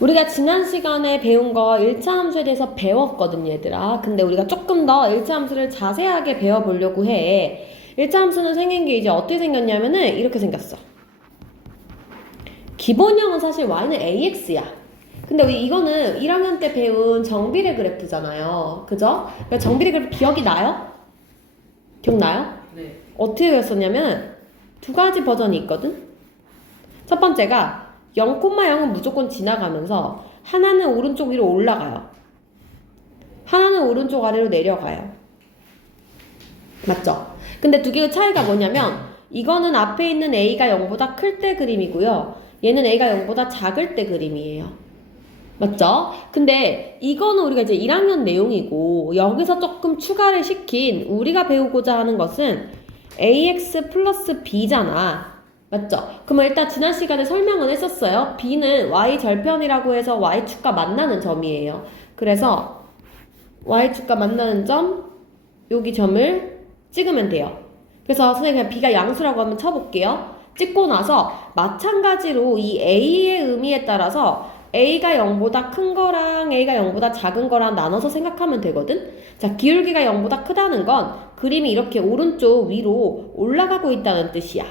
우리가 지난 시간에 배운 거 1차 함수에 대해서 배웠거든, 얘들아. 근데 우리가 조금 더 1차 함수를 자세하게 배워보려고 해. 1차 함수는 생긴 게 이제 어떻게 생겼냐면은 이렇게 생겼어. 기본형은 사실 y는 ax야. 근데 우리 이거는 1학년 때 배운 정비례 그래프잖아요. 그죠? 그러니까 정비례 그래프 기억이 나요? 기억나요? 네. 어떻게 그랬었냐면 두 가지 버전이 있거든? 첫 번째가 0,0은 무조건 지나가면서 하나는 오른쪽 위로 올라가요. 하나는 오른쪽 아래로 내려가요. 맞죠? 근데 두 개의 차이가 뭐냐면 이거는 앞에 있는 a가 0보다 클 때 그림이고요. 얘는 a가 0보다 작을 때 그림이에요. 맞죠? 근데 이거는 우리가 이제 1학년 내용이고 여기서 조금 추가를 시킨 우리가 배우고자 하는 것은 ax 플러스 b잖아. 맞죠? 그러면 일단 지난 시간에 설명은 했었어요. b는 y절편이라고 해서 y축과 만나는 점이에요. 그래서 y축과 만나는 점, 여기 점을 찍으면 돼요. 그래서 선생님 그냥 b가 양수라고 한번 쳐볼게요. 찍고 나서 마찬가지로 이 a의 의미에 따라서 a가 0보다 큰 거랑 a가 0보다 작은 거랑 나눠서 생각하면 되거든? 자, 기울기가 0보다 크다는 건 그림이 이렇게 오른쪽 위로 올라가고 있다는 뜻이야.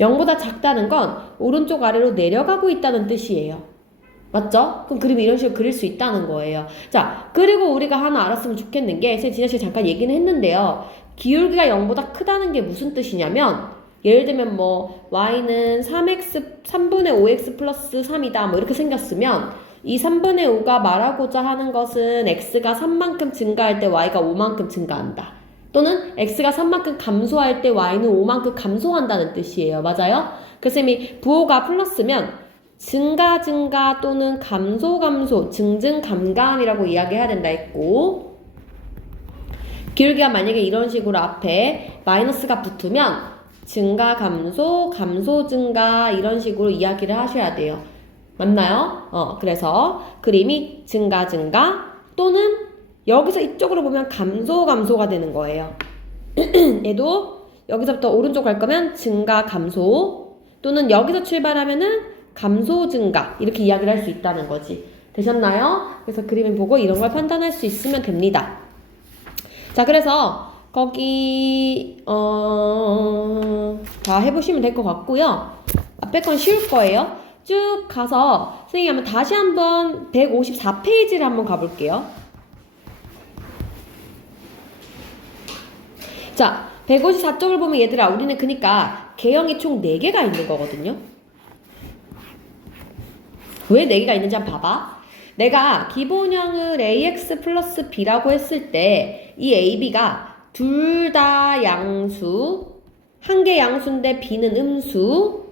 0보다 작다는 건 오른쪽 아래로 내려가고 있다는 뜻이에요. 맞죠? 그럼 그림이 이런 식으로 그릴 수 있다는 거예요. 자, 그리고 우리가 하나 알았으면 좋겠는 게 선생님 지난 시간에 잠깐 얘기는 했는데요. 기울기가 0보다 크다는 게 무슨 뜻이냐면 예를 들면 뭐 y는 3분의 5x 플러스 3이다 뭐 이렇게 생겼으면 이 3분의 5가 말하고자 하는 것은 x가 3만큼 증가할 때 y가 5만큼 증가한다. 또는 x가 3만큼 감소할 때 y는 5만큼 감소한다는 뜻이에요. 맞아요? 그래서 이미 부호가 플러스면 증가 또는 감소 증증감감이라고 이야기해야 된다 했고 기울기가 만약에 이런 식으로 앞에 마이너스가 붙으면 증가 감소 증가 이런 식으로 이야기를 하셔야 돼요. 맞나요? 그래서 그림이 증가 또는 여기서 이쪽으로 보면 감소가 되는 거예요. 얘도 여기서부터 오른쪽 갈 거면 증가 감소 또는 여기서 출발하면은 감소 증가 이렇게 이야기를 할 수 있다는 거지. 되셨나요? 그래서 그림을 보고 이런 걸 판단할 수 있으면 됩니다. 자, 그래서 거기 다 해보시면 될 것 같고요. 앞에 건 쉬울 거예요. 쭉 가서 선생님이 한번 다시 한번 154페이지를 한번 가볼게요. 자, 154쪽을 보면 얘들아 우리는 그러니까 개형이 총 4개가 있는 거거든요. 왜 4개가 있는지 한번 봐봐. 내가 기본형을 ax 플러스 b라고 했을 때 이 ab가 둘 다 양수, 한 개 양수인데 b는 음수,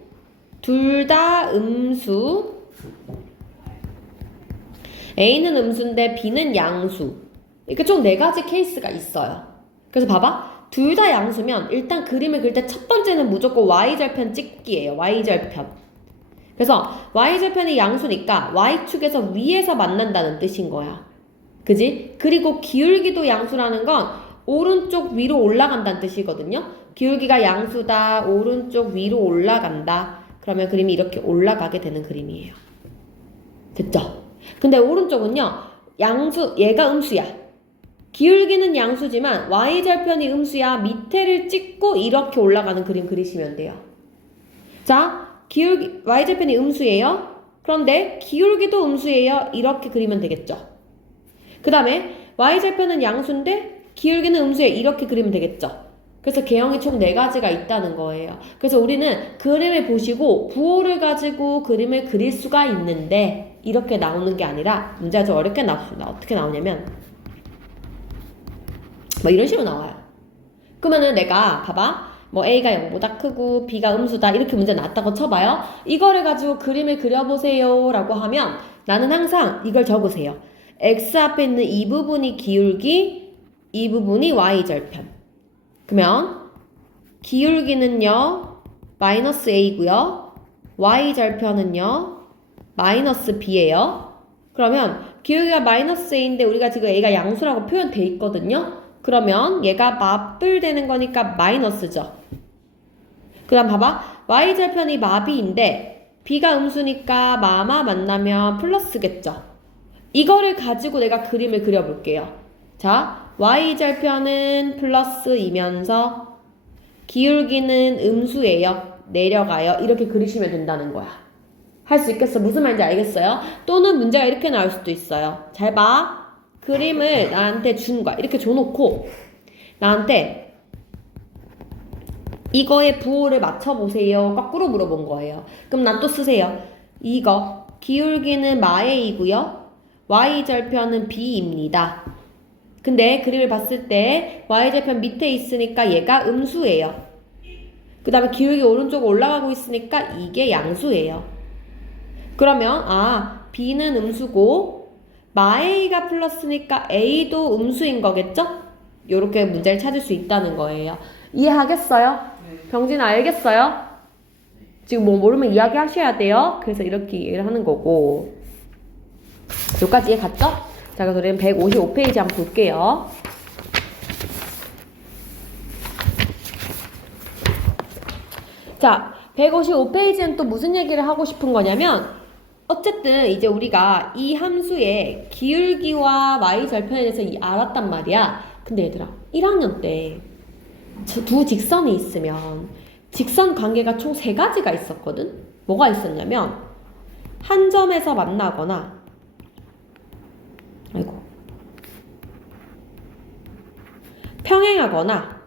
둘 다 음수, a는 음수인데 b는 양수. 이렇게 총 4가지 케이스가 있어요. 그래서 봐봐. 둘 다 양수면 일단 그림을 그릴 때 첫 번째는 무조건 y절편 찍기예요. y절편. 그래서 y절편이 양수니까 y축에서 위에서 만난다는 뜻인 거야. 그지? 그리고 기울기도 양수라는 건 오른쪽 위로 올라간다는 뜻이거든요. 기울기가 양수다. 오른쪽 위로 올라간다. 그러면 그림이 이렇게 올라가게 되는 그림이에요. 됐죠? 근데 오른쪽은요. 양수, 얘가 음수야. 기울기는 양수지만 y절편이 음수야. 밑에를 찍고 이렇게 올라가는 그림 그리시면 돼요. 자, 기울기, y절편이 음수예요. 그런데 기울기도 음수예요. 이렇게 그리면 되겠죠. 그 다음에 y절편은 양수인데 기울기는 음수예요. 이렇게 그리면 되겠죠. 그래서 개형이 총 4가지가 있다는 거예요. 그래서 우리는 그림을 보시고 부호를 가지고 그림을 그릴 수가 있는데 이렇게 나오는 게 아니라 문제가 좀 어렵게 나왔습니다. 어떻게 나오냐면 뭐 이런 식으로 나와요. 그러면은 내가 봐봐. 뭐 A가 0보다 크고 B가 음수다 이렇게 문제 나왔다고 쳐봐요. 이거를 가지고 그림을 그려보세요 라고 하면 나는 항상 이걸 적으세요. X 앞에 있는 이 부분이 기울기, 이 부분이 Y절편. 그러면 기울기는요 마이너스 A고요. Y절편은요 마이너스 B예요. 그러면 기울기가 마이너스 A인데 우리가 지금 A가 양수라고 표현돼 있거든요. 그러면 얘가 마블되는 거니까 마이너스죠. 그 다음 봐봐. Y절편이 마비인데 b가 음수니까 마마 만나면 플러스겠죠. 이거를 가지고 내가 그림을 그려볼게요. 자, y절편은 플러스이면서 기울기는 음수예요. 내려가요. 이렇게 그리시면 된다는 거야. 할 수 있겠어? 무슨 말인지 알겠어요? 또는 문제가 이렇게 나올 수도 있어요. 잘 봐. 그림을 나한테 준 거야. 이렇게 줘놓고 나한테 이거의 부호를 맞춰보세요. 거꾸로 물어본 거예요. 그럼 난 또 쓰세요. 이거 기울기는 마에이고요. y절편은 b입니다. 근데 그림을 봤을 때 y절편 밑에 있으니까 얘가 음수예요. 그 다음에 기울기 오른쪽 올라가고 있으니까 이게 양수예요. 그러면 b는 음수고 마A가 플러스니까 A도 음수인 거겠죠? 요렇게 문제를 찾을 수 있다는 거예요. 이해하겠어요? 네. 병진 알겠어요? 지금 뭐 모르면 이야기하셔야 돼요. 그래서 이렇게 이해를 하는 거고. 여기까지 이해 갔죠? 자, 그래서 우리는 155페이지 한번 볼게요. 자, 155페이지는 또 무슨 얘기를 하고 싶은 거냐면 어쨌든 이제 우리가 이 함수의 기울기와 y절편에 대해서 알았단 말이야. 근데 얘들아 1학년 때 두 직선이 있으면 직선 관계가 총 3가지가 있었거든? 뭐가 있었냐면 한 점에서 만나거나 평행하거나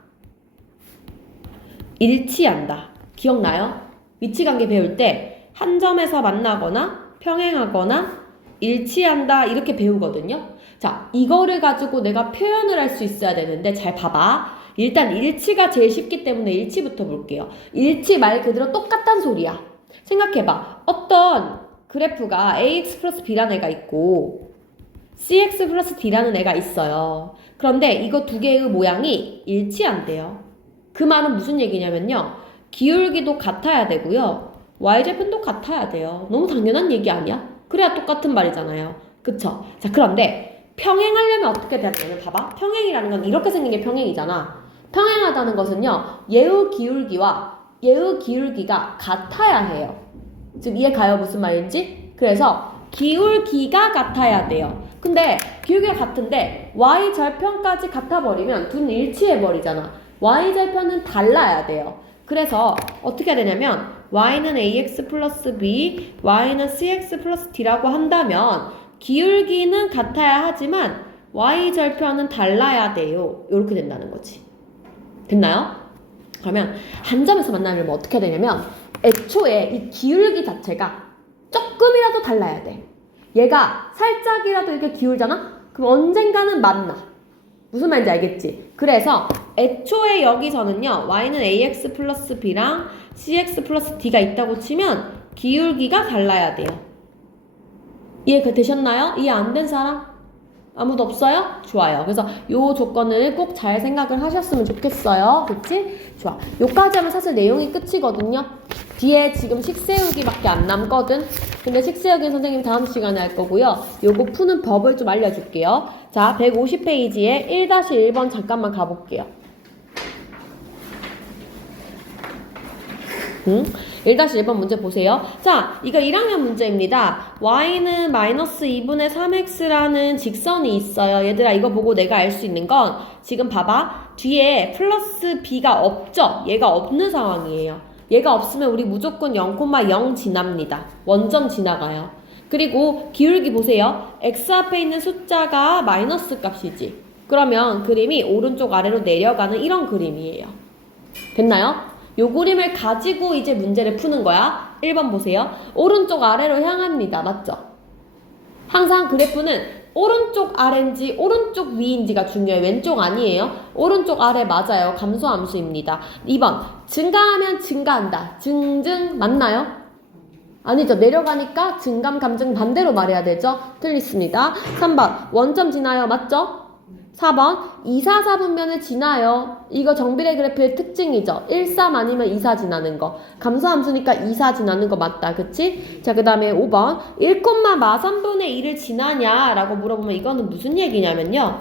일치한다. 기억나요? 위치관계 배울 때 한 점에서 만나거나 평행하거나 일치한다 이렇게 배우거든요. 자, 이거를 가지고 내가 표현을 할 수 있어야 되는데 잘 봐봐. 일단 일치가 제일 쉽기 때문에 일치부터 볼게요. 일치 말 그대로 똑같단 소리야. 생각해봐. 어떤 그래프가 ax 플러스 b라는 애가 있고 cx 플러스 d라는 애가 있어요. 그런데 이거 두 개의 모양이 일치한대요. 그 말은 무슨 얘기냐면요. 기울기도 같아야 되고요. y절편도 같아야 돼요. 너무 당연한 얘기 아니야? 그래야 똑같은 말이잖아요. 그쵸? 자, 그런데 평행하려면 어떻게 되냐면 봐봐. 평행이라는 건 이렇게 생긴 게 평행이잖아. 평행하다는 것은요. 얘의 기울기와 얘의 기울기가 같아야 해요. 지금 이해 가요? 무슨 말인지? 그래서 기울기가 같아야 돼요. 근데 기울기가 같은데 y절편까지 같아버리면 둘은 일치해버리잖아. y절편은 달라야 돼요. 그래서 어떻게 해야 되냐면 y는 ax 플러스 b, y는 cx 플러스 d라고 한다면 기울기는 같아야 하지만 y절편은 달라야 돼요. 이렇게 된다는 거지. 됐나요? 그러면 한 점에서 만나면 뭐 어떻게 해야 되냐면 애초에 이 기울기 자체가 조금이라도 달라야 돼. 얘가 살짝이라도 이렇게 기울잖아? 그럼 언젠가는 만나. 무슨 말인지 알겠지? 그래서 애초에 여기서는요. y는 ax 플러스 b랑 cx 플러스 d가 있다고 치면 기울기가 달라야 돼요. 이해 되셨나요? 이해 안 된 사람? 아무도 없어요? 좋아요. 그래서 요 조건을 꼭 잘 생각을 하셨으면 좋겠어요. 그치? 좋아. 요까지 하면 사실 내용이 끝이거든요. 뒤에 지금 식세우기밖에 안 남거든. 근데 식세우기는 선생님이 다음 시간에 할 거고요. 요거 푸는 법을 좀 알려줄게요. 자, 150페이지에 1-1번 잠깐만 가볼게요. 1-1번 문제 보세요. 자, 이거 1학년 문제입니다. y는 마이너스 2분의 3x라는 직선이 있어요. 얘들아, 이거 보고 내가 알 수 있는 건 지금 봐봐. 뒤에 플러스 b가 없죠? 얘가 없는 상황이에요. 얘가 없으면 우리 무조건 0,0 지납니다. 원점 지나가요. 그리고 기울기 보세요. x 앞에 있는 숫자가 마이너스 값이지. 그러면 그림이 오른쪽 아래로 내려가는 이런 그림이에요. 됐나요? 요 그림을 가지고 이제 문제를 푸는 거야. 1번 보세요. 오른쪽 아래로 향합니다. 맞죠? 항상 그래프는 오른쪽 아래인지 오른쪽 위인지가 중요해요. 왼쪽 아니에요. 오른쪽 아래 맞아요. 감소함수입니다. 2번 증가하면 증가한다. 증증 맞나요? 아니죠. 내려가니까 증감 감증 반대로 말해야 되죠. 틀리습니다. 3번 원점 지나요. 맞죠? 4번 2, 4, 4분면을 지나요. 이거 정비례 그래프의 특징이죠. 1, 3 아니면 2, 4 지나는 거. 감소함수니까 2, 4 지나는 거 맞다. 그치? 자, 그 다음에 5번 1,마삼분의 2를 지나냐 라고 물어보면 이거는 무슨 얘기냐면요.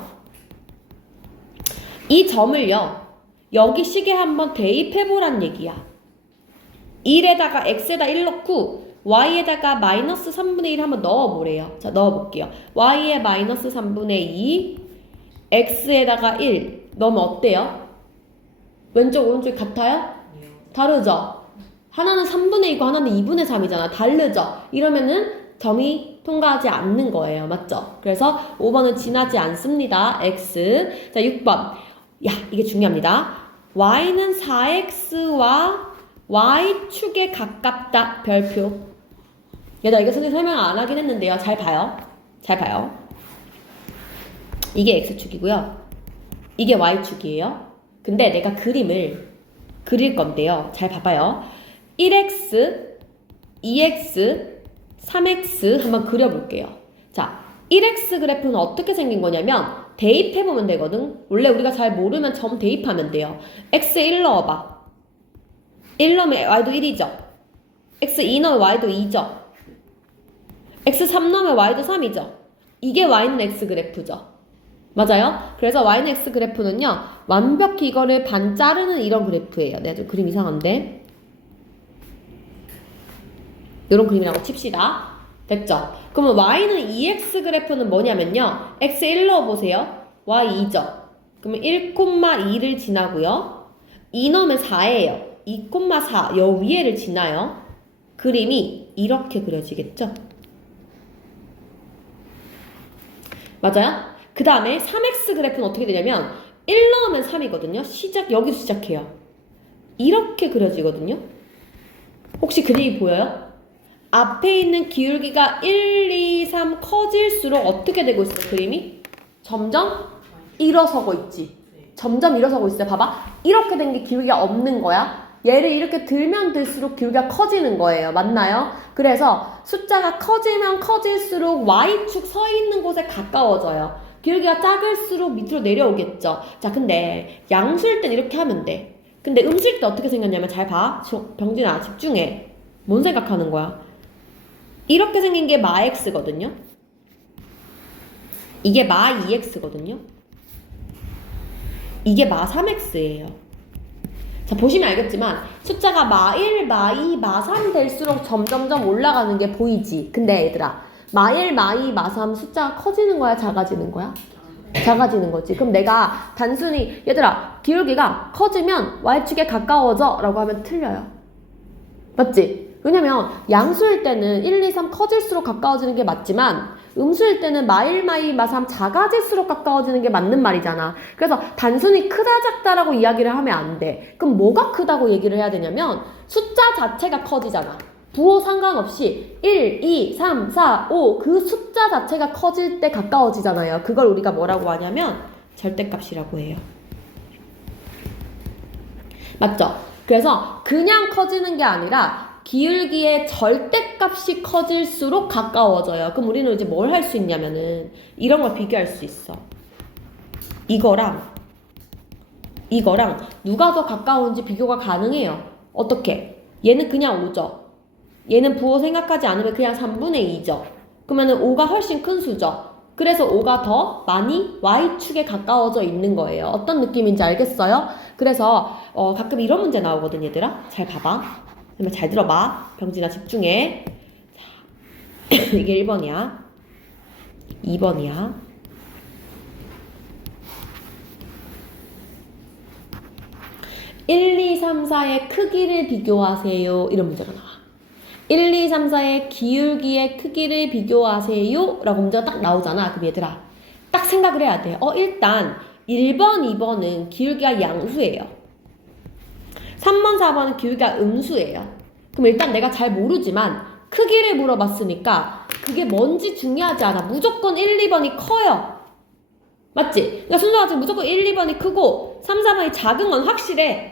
이 점을요. 여기 식에 한번 대입해보란 얘기야. 1에다가 x에다 1 넣고 y에다가 마이너스 3분의 1 한번 넣어보래요. 자, 넣어볼게요. y에 마이너스 3분의 2, x에다가 1 넣으면 어때요? 왼쪽 오른쪽 같아요? 다르죠? 하나는 3분의 2고 하나는 2분의 3이잖아. 다르죠? 이러면은 점이 통과하지 않는 거예요. 맞죠? 그래서 5번은 지나지 않습니다. x. 자, 6번. 야, 이게 중요합니다. y는 4x와 y축에 가깝다. 별표. 얘들아, 이거 선생님 설명 안 하긴 했는데요. 잘 봐요. 잘 봐요. 이게 x축이고요. 이게 y축이에요. 근데 내가 그림을 그릴 건데요. 잘 봐봐요. 1x, 2x, 3x 한번 그려볼게요. 자, 1x 그래프는 어떻게 생긴 거냐면 대입해보면 되거든. 원래 우리가 잘 모르면 점 대입하면 돼요. x 1 넣어봐. 1 넣으면 y도 1이죠. x 2 넣으면 y도 2죠. x 3 넣으면 y도 3이죠. 이게 y는 x 그래프죠. 맞아요? 그래서 y는 x 그래프는요. 완벽히 이거를 반 자르는 이런 그래프예요. 내가 좀 그림 이상한데. 이런 그림이라고 칩시다. 됐죠? 그러면 y는 2x 그래프는 뭐냐면요. x 1 넣어보세요. y 2죠. 그러면 1,2를 지나고요. 2 넣으면 4예요. 2,4 여 위에를 지나요. 그림이 이렇게 그려지겠죠? 맞아요? 그 다음에 3x 그래프는 어떻게 되냐면 1 넣으면 3이거든요. 여기서 시작해요. 이렇게 그려지거든요. 혹시 그림이 보여요? 앞에 있는 기울기가 1, 2, 3 커질수록 어떻게 되고 있어, 그림이? 점점 일어서고 있지. 점점 일어서고 있어요. 봐봐. 이렇게 된 게 기울기가 없는 거야. 얘를 이렇게 들면 들수록 기울기가 커지는 거예요. 맞나요? 그래서 숫자가 커지면 커질수록 y축 서 있는 곳에 가까워져요. 기울기가 작을수록 밑으로 내려오겠죠. 자, 근데 양수일 땐 이렇게 하면 돼. 근데 음수일 때 어떻게 생겼냐면 잘 봐. 병진아, 집중해. 뭔 생각하는 거야? 이렇게 생긴 게 마 x거든요. 이게 마 2x거든요. 이게 마 3x예요. 자, 보시면 알겠지만 숫자가 마 1, 마 2, 마 3 될수록 점점점 올라가는 게 보이지. 근데 얘들아, 마 1, 마 2, 마 3 숫자가 커지는 거야? 작아지는 거야? 작아지는 거지. 그럼 내가 단순히 얘들아, 기울기가 커지면 y축에 가까워져 라고 하면 틀려요. 맞지? 왜냐면 양수일 때는 1, 2, 3 커질수록 가까워지는 게 맞지만 음수일 때는 마 1, 마 2, 마 3 작아질수록 가까워지는 게 맞는 말이잖아. 그래서 단순히 크다 작다라고 이야기를 하면 안 돼. 그럼 뭐가 크다고 얘기를 해야 되냐면 숫자 자체가 커지잖아. 부호 상관없이 1, 2, 3, 4, 5 그 숫자 자체가 커질 때 가까워지잖아요. 그걸 우리가 뭐라고 하냐면 절대값이라고 해요. 맞죠? 그래서 그냥 커지는 게 아니라 기울기의 절대값이 커질수록 가까워져요. 그럼 우리는 이제 뭘 할 수 있냐면은 이런 걸 비교할 수 있어. 이거랑 누가 더 가까운지 비교가 가능해요. 어떻게? 얘는 그냥 5죠. 얘는 부호 생각하지 않으면 그냥 3분의 2죠. 그러면은 5가 훨씬 큰 수죠. 그래서 5가 더 많이 y축에 가까워져 있는 거예요. 어떤 느낌인지 알겠어요? 그래서 가끔 이런 문제 나오거든, 얘들아. 잘 봐봐. 잘 들어봐. 병진아, 집중해. 자, 이게 1번이야. 2번이야. (1, 2, 3, 4의 크기를 비교하세요) 이런 문제가 나와. 1, 2, 3, 4의 기울기의 크기를 비교하세요 라고 문제가 딱 나오잖아. 그럼 얘들아, 딱 생각을 해야 돼. 일단 1번, 2번은 기울기가 양수예요. 3번, 4번은 기울기가 음수예요. 그럼 일단 내가 잘 모르지만 크기를 물어봤으니까 그게 뭔지 중요하지 않아. 무조건 1, 2번이 커요. 맞지? 그러니까 순서가 지금 무조건 1, 2번이 크고 3, 4번이 작은 건 확실해.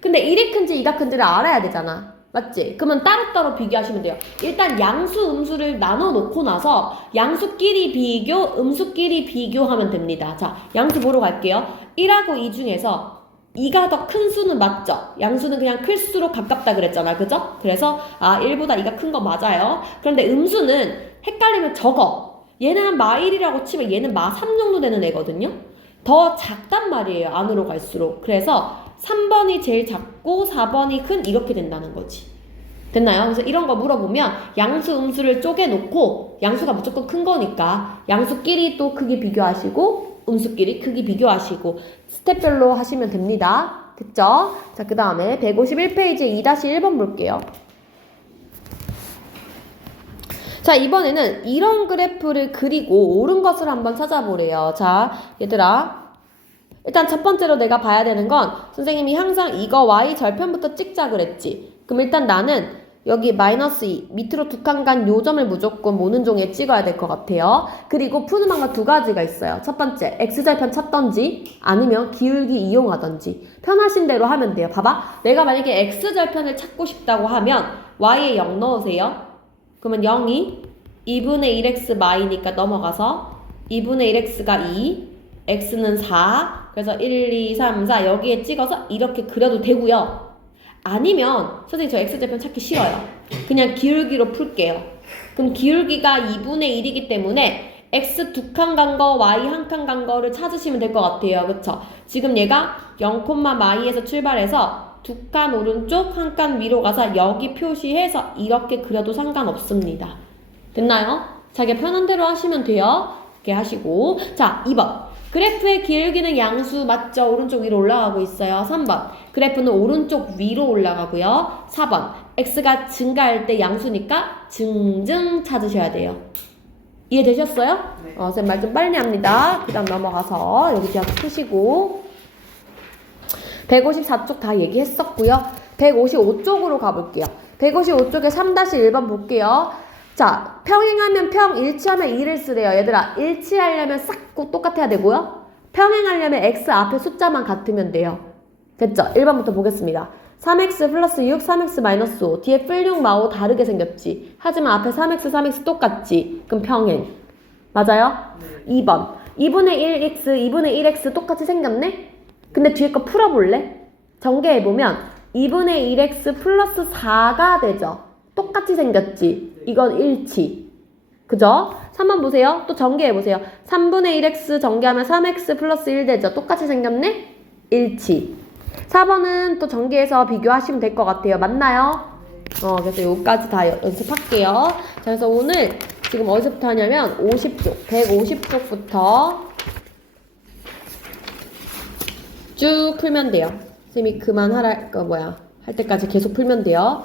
근데 1이 큰지 2가 큰지를 알아야 되잖아. 맞지? 그러면 따로따로 비교하시면 돼요. 일단 양수, 음수를 나눠 놓고 나서 양수끼리 비교, 음수끼리 비교하면 됩니다. 자, 양수 보러 갈게요. 1하고 2 중에서 2가 더 큰 수는 맞죠? 양수는 그냥 클수록 가깝다 그랬잖아. 그죠? 그래서 1보다 2가 큰 거 맞아요. 그런데 음수는 헷갈리면 적어. 얘는 한 마 1이라고 치면 얘는 마 3 정도 되는 애거든요. 더 작단 말이에요. 안으로 갈수록. 그래서 3번이 제일 작고 4번이 큰 이렇게 된다는 거지. 됐나요? 그래서 이런 거 물어보면 양수, 음수를 쪼개놓고 양수가 무조건 큰 거니까 양수끼리 또 크기 비교하시고 음수끼리 크기 비교하시고 스텝별로 하시면 됩니다. 됐죠? 자, 그 다음에 151페이지 2-1번 볼게요. 자, 이번에는 이런 그래프를 그리고 옳은 것을 한번 찾아보래요. 자, 얘들아. 일단 첫 번째로 내가 봐야 되는 건 선생님이 항상 이거 y 절편부터 찍자 그랬지. 그럼 일단 나는 여기 마이너스 2 밑으로 두 칸 간 요 점을 무조건 모는 종이에 찍어야 될 것 같아요. 그리고 푸는 방법 두 가지가 있어요. 첫 번째 x절편 찾던지 아니면 기울기 이용하던지 편하신 대로 하면 돼요. 봐봐. 내가 만약에 x절편을 찾고 싶다고 하면 y에 0 넣으세요. 그러면 0이 2분의 1x 마이니까 넘어가서 2분의 1x가 2 x는 4 그래서 1, 2, 3, 4 여기에 찍어서 이렇게 그려도 되고요. 아니면 선생님 저 x절편 찾기 싫어요. 그냥 기울기로 풀게요. 그럼 기울기가 2분의 1이기 때문에 x 두 칸 간 거, y 한 칸 간 거를 찾으시면 될 것 같아요. 그쵸? 지금 얘가 0,마이에서 출발해서 두 칸 오른쪽, 한 칸 위로 가서 여기 표시해서 이렇게 그려도 상관없습니다. 됐나요? 자기 편한 대로 하시면 돼요. 이렇게 하시고 자, 2번. 그래프의 기울기는 양수 맞죠? 오른쪽 위로 올라가고 있어요. 3번. 그래프는 오른쪽 위로 올라가고요. 4번. x가 증가할 때 양수니까 증증 찾으셔야 돼요. 이해되셨어요? 네. 선생님 말 좀 빨리 합니다. 그 다음 넘어가서 여기 기억 푸시고 154쪽 다 얘기했었고요. 155쪽으로 가볼게요. 155쪽에 3-1번 볼게요. 자, 평행하면 평, 일치하면 2를 쓰래요. 얘들아, 일치하려면 싹 꼭 똑같아야 되고요. 평행하려면 x 앞에 숫자만 같으면 돼요. 됐죠? 1번부터 보겠습니다. 3x 플러스 6, 3x 마이너스 5. 뒤에 플6, 마오 다르게 생겼지. 하지만 앞에 3x, 3x 똑같지. 그럼 평행. 맞아요? 네. 2번. 2분의 1x, 2분의 1x 똑같이 생겼네? 근데 뒤에 거 풀어볼래? 전개해보면 2분의 1x 플러스 4가 되죠. 똑같이 생겼지. 이건 일치. 그죠? 3번 보세요. 또 전개해보세요. 3분의 1x 전개하면 3x 플러스 1 되죠. 똑같이 생겼네? 일치. 4번은 또 전개해서 비교하시면 될 것 같아요. 맞나요? 그래서 여기까지 다 연습할게요. 자, 그래서 오늘 지금 어디서부터 하냐면 50쪽, 150쪽부터 쭉 풀면 돼요. 선생님이 할 때까지 계속 풀면 돼요.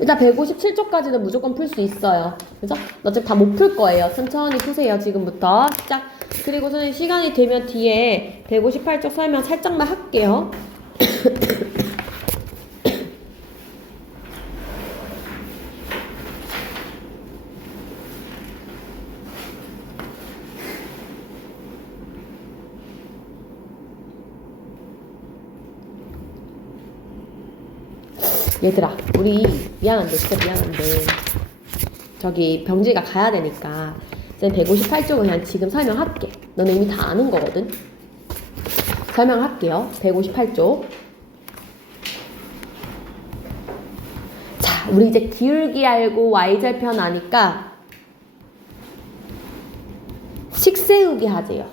일단 157쪽까지는 무조건 풀 수 있어요. 그래서 어차피 다 못 풀 거예요. 천천히 푸세요. 지금부터 시작. 그리고 선생님 시간이 되면 뒤에 158쪽 설명 살짝만 할게요. 얘들아, 우리 미안한데 진짜 미안한데 저기 병지가 가야 되니까 쌤 158쪽은 그냥 지금 설명할게. 너네 이미 다 아는 거거든. 설명할게요. 158쪽. 자, 우리 이제 기울기 알고 y절편 아니까 식 세우기 하재요.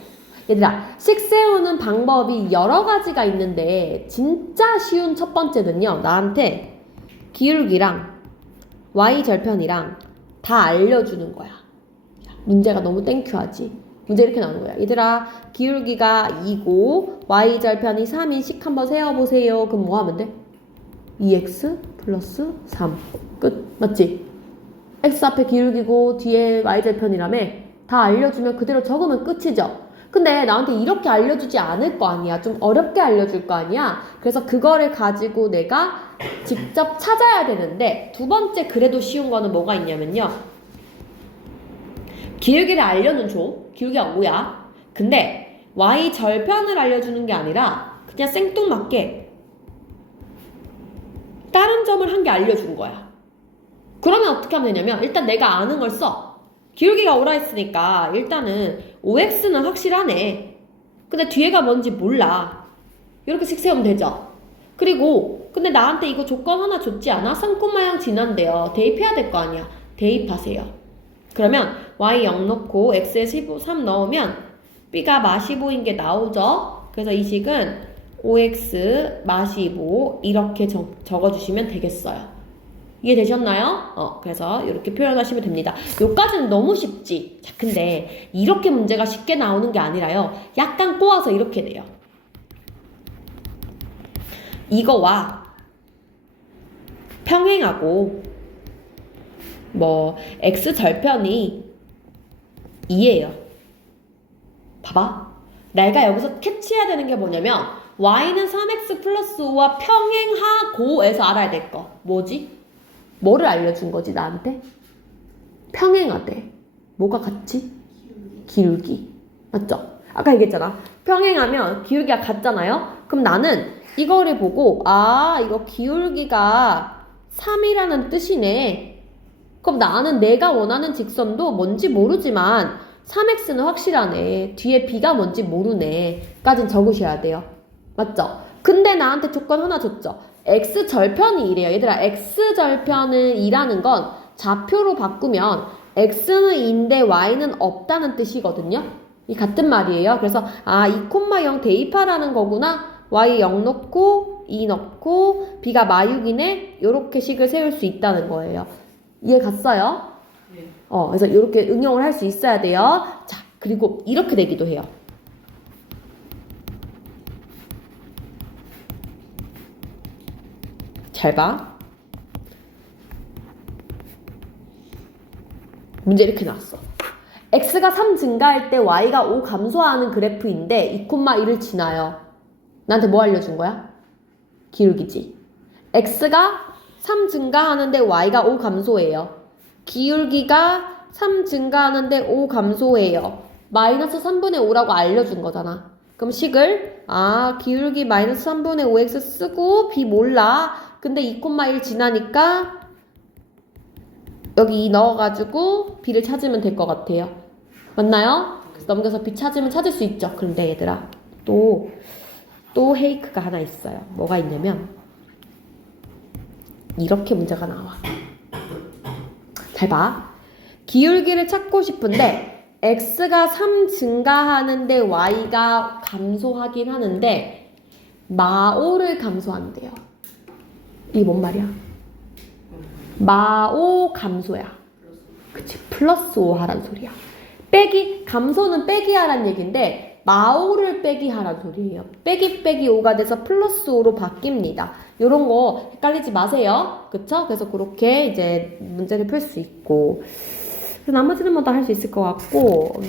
얘들아, 식 세우는 방법이 여러 가지가 있는데 진짜 쉬운 첫 번째는요. 나한테 기울기랑 y절편이랑 다 알려주는 거야. 문제가 너무 땡큐하지? 문제 이렇게 나오는 거야. 얘들아, 기울기가 2고 y절편이 3인 식 한번 세워보세요. 그럼 뭐 하면 돼? 2x 플러스 3 끝. 맞지? x 앞에 기울기고 뒤에 y절편이라며 다 알려주면 그대로 적으면 끝이죠. 근데 나한테 이렇게 알려주지 않을 거 아니야. 좀 어렵게 알려줄 거 아니야. 그래서 그거를 가지고 내가 직접 찾아야 되는데 두 번째 그래도 쉬운 거는 뭐가 있냐면요. 기울기를 알려는 줘. 기울기가 5야. 근데 y절편을 알려주는 게 아니라 그냥 생뚱맞게 다른 점을 한 개 알려준 거야. 그러면 어떻게 하면 되냐면 일단 내가 아는 걸 써. 기울기가 오라 했으니까 일단은 5x는 확실하네. 근데 뒤에가 뭔지 몰라. 이렇게 식 세우면 되죠. 그리고 근데 나한테 이거 조건 하나 줬지 않아? 3콤마형 지난대요. 대입해야 될 거 아니야. 대입하세요. 그러면 y 0 넣고 x에 3 넣으면 b가 마15인 게 나오죠. 그래서 이 식은 5x 마15 이렇게 적어주시면 되겠어요. 이해되셨나요? 그래서 이렇게 표현하시면 됩니다. 요까지는 너무 쉽지. 자, 근데 이렇게 문제가 쉽게 나오는 게 아니라요. 약간 꼬아서 이렇게 돼요. 이거와 평행하고 뭐 x절편이 2예요. 봐봐. 내가 여기서 캐치해야 되는 게 뭐냐면 y는 3x 플러스 5와 평행하고에서 알아야 될 거. 뭐지? 뭐를 알려준 거지 나한테? 평행하대. 뭐가 같지? 기울기. 맞죠? 아까 얘기했잖아. 평행하면 기울기가 같잖아요? 그럼 나는 이거를 보고 이거 기울기가 3이라는 뜻이네. 그럼 나는 내가 원하는 직선도 뭔지 모르지만 3x는 확실하네. 뒤에 b가 뭔지 모르네. 까진 적으셔야 돼요. 맞죠? 근데 나한테 조건 하나 줬죠. x절편이 이래요. 얘들아, x절편은 2라는 건 좌표로 바꾸면 x는 2인데 y는 없다는 뜻이거든요. 이 같은 말이에요. 그래서 2,0 대입하라는 거구나. y 0 넣고 2 넣고 b가 마육이네. 요렇게 식을 세울 수 있다는 거예요. 이해 갔어요? 네. 그래서 이렇게 응용을 할 수 있어야 돼요. 자, 그리고 이렇게 되기도 해요. 잘 봐. 문제 이렇게 나왔어. x가 3 증가할 때 y가 5 감소하는 그래프인데 2,1을 지나요. 나한테 뭐 알려준 거야? 기울기지. x가 3 증가하는데 y가 5 감소해요. 기울기가 3 증가하는데 5 감소해요. 마이너스 3분의 5라고 알려준 거잖아. 그럼 식을 기울기 마이너스 3분의 5x 쓰고 b 몰라. 근데 2,1 지나니까 여기 2 넣어가지고 b를 찾으면 될 것 같아요. 맞나요? 그래서 넘겨서 b 찾으면 찾을 수 있죠. 그런데 얘들아 또 헤이크가 하나 있어요. 뭐가 있냐면 이렇게 문제가 나와. 잘 봐. 기울기를 찾고 싶은데 x가 3 증가하는데 y가 감소하긴 하는데 마5를 감소한대요. 이게 뭔 말이야? 마5 감소야. 그치, 플러스 5 하란 소리야. 감소는 빼기 하란 얘기인데 마5를 빼기 하란 소리예요. 빼기 5가 돼서 플러스 5로 바뀝니다. 요런 거 헷갈리지 마세요. 그쵸? 그래서 그렇게 이제 문제를 풀 수 있고. 그래서 나머지는 뭐 다 할 수 있을 것 같고.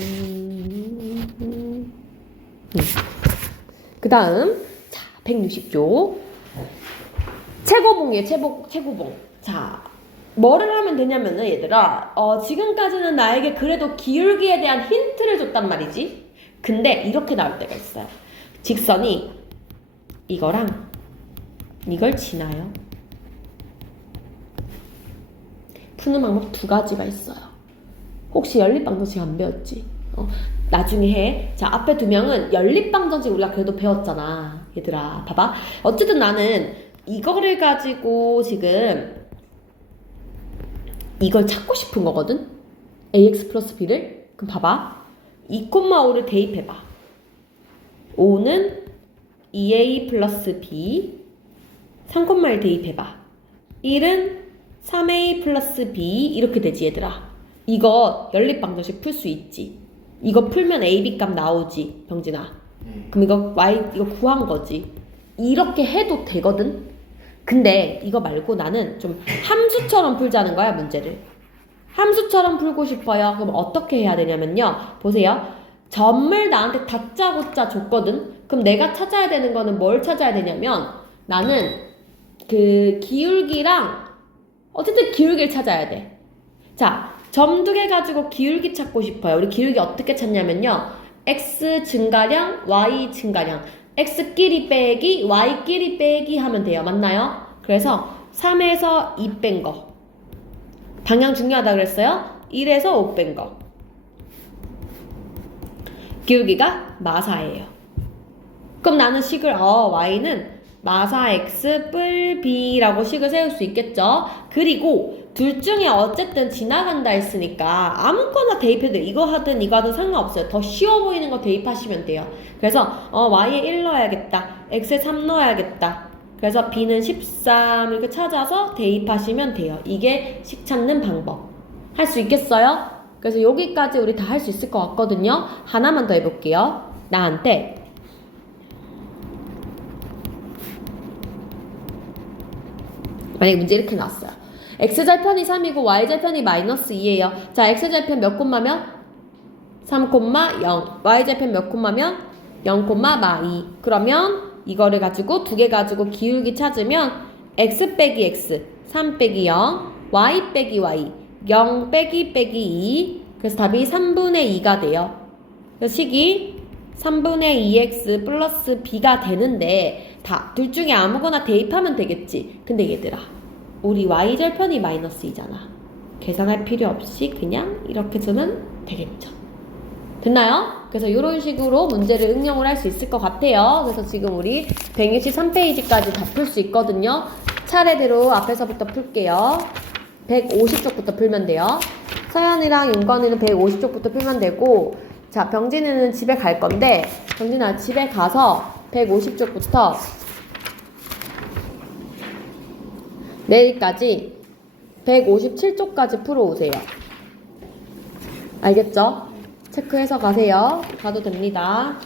그 다음, 자, 160조. 최고봉이에요, 최고봉. 자, 뭐를 하면 되냐면은, 얘들아, 지금까지는 나에게 그래도 기울기에 대한 힌트를 줬단 말이지. 근데 이렇게 나올 때가 있어요. 직선이 이거랑 이걸 지나요. 푸는 방법 2가지가 있어요. 혹시 연립방정식 안 배웠지? 나중에 해. 자, 앞에 2명은 연립방정식 우리가 그래도 배웠잖아. 얘들아, 봐봐. 어쨌든 나는 이거를 가지고 지금 이걸 찾고 싶은 거거든? ax 플러스 b를. 그럼 봐봐. 2,5를 대입해봐. 5는 2a 플러스 b. 3,1 대입해봐. 1은 3a 플러스 b. 이렇게 되지, 얘들아. 이거 연립방정식 풀 수 있지. 이거 풀면 a, b 값 나오지, 병진아. 그럼 이거 구한 거지. 이렇게 해도 되거든? 근데 이거 말고 나는 좀 함수처럼 풀자는 거야, 문제를. 함수처럼 풀고 싶어요. 그럼 어떻게 해야 되냐면요. 보세요. 점을 나한테 다짜고짜 줬거든? 그럼 내가 찾아야 되는 거는 뭘 찾아야 되냐면 나는 그 기울기랑 어쨌든 기울기를 찾아야 돼. 자, 점 2개 가지고 기울기 찾고 싶어요. 우리 기울기 어떻게 찾냐면요. x 증가량, y 증가량. x끼리 빼기, y끼리 빼기 하면 돼요. 맞나요? 그래서 3에서 2 뺀 거. 방향 중요하다 그랬어요? 1에서 5 뺀 거. 기울기가 마사예요. 그럼 나는 식을 y는 마사 x 뿔 b라고 식을 세울 수 있겠죠? 그리고 둘 중에 어쨌든 지나간다 했으니까 아무거나 대입해도 돼. 이거 하든 이거 하든 상관없어요. 더 쉬워 보이는 거 대입하시면 돼요. 그래서 y에 1 넣어야겠다. x에 3 넣어야겠다. 그래서 B는 13 이렇게 찾아서 대입하시면 돼요. 이게 식 찾는 방법. 할 수 있겠어요? 그래서 여기까지 우리 다 할 수 있을 것 같거든요. 하나만 더 해볼게요. 나한테 만약에 문제 이렇게 나왔어요. x절편이 3이고 y절편이 마이너스 2예요. 자, x절편 몇 콤마면? 3, 0. y절편 몇 콤마면? 0, 2. 그러면 이거를 가지고 두 개 가지고 기울기 찾으면 x 빼기 x, 3 빼기 0, y 빼기 y, 0 빼기 2. 그래서 답이 3분의 2가 돼요. 그래서 식이 3분의 2x 플러스 b가 되는데 둘 중에 아무거나 대입하면 되겠지. 근데 얘들아, 우리 y절편이 마이너스 2잖아. 계산할 필요 없이 그냥 이렇게 쓰면 되겠죠. 됐나요? 그래서 이런 식으로 문제를 응용을 할 수 있을 것 같아요. 그래서 지금 우리 163페이지까지 다 풀 수 있거든요. 차례대로 앞에서부터 풀게요. 150쪽부터 풀면 돼요. 서연이랑 윤건이는 150쪽부터 풀면 되고, 자, 병진이는 집에 갈 건데, 병진아 집에 가서 150쪽부터 내일까지 157쪽까지 풀어오세요. 알겠죠? 체크해서 가세요. 가도 됩니다.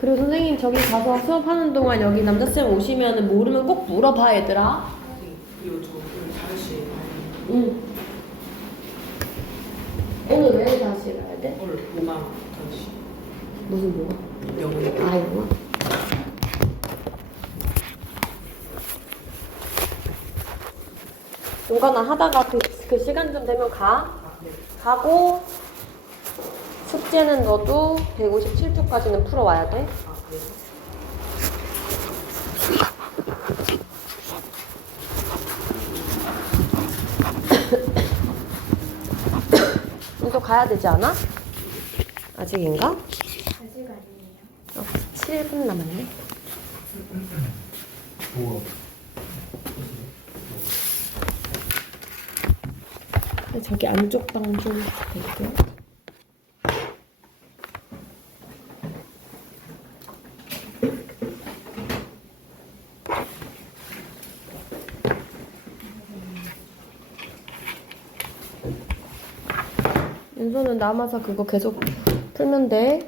그리고 선생님 저기 가서 수업하는 동안 여기 남자쌤 오시면 모르면 꼭 물어봐 얘들아. 그리고 저 오늘 5시에 응. 오늘 왜 다시 가야 돼? 오늘 공항 5시 무슨 뭐가? 영어. 아 영화? 윤건아 하다가 그 시간 좀 되면 가. 네. 가고 숙제는 너도 157쪽까지는 풀어와야 돼. 네. 윤서 가야 되지 않아? 아직인가? 아직 아니에요. 7분 남았네. 저기 안쪽 방 좀 볼게요. 윤소는 남아서 그거 계속 풀면 돼.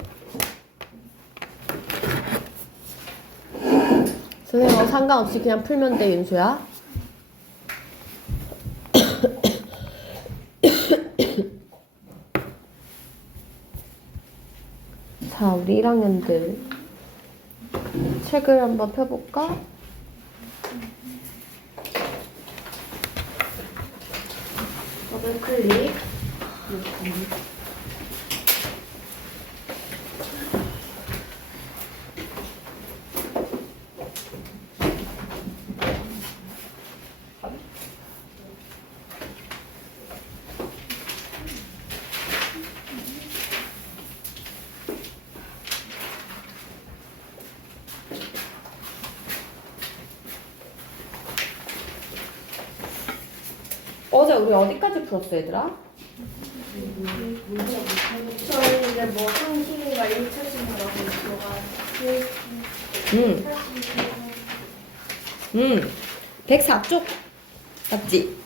선생님 상관없이 그냥 풀면 돼, 윤소야. 자, 우리 1학년들 책을 한번 펴볼까? 더블 클릭. 어제 우리 어디까지 풀었어, 얘들아? 저희 이제 뭐 상식인가 1차식이라고 들어가. 104쪽 맞지?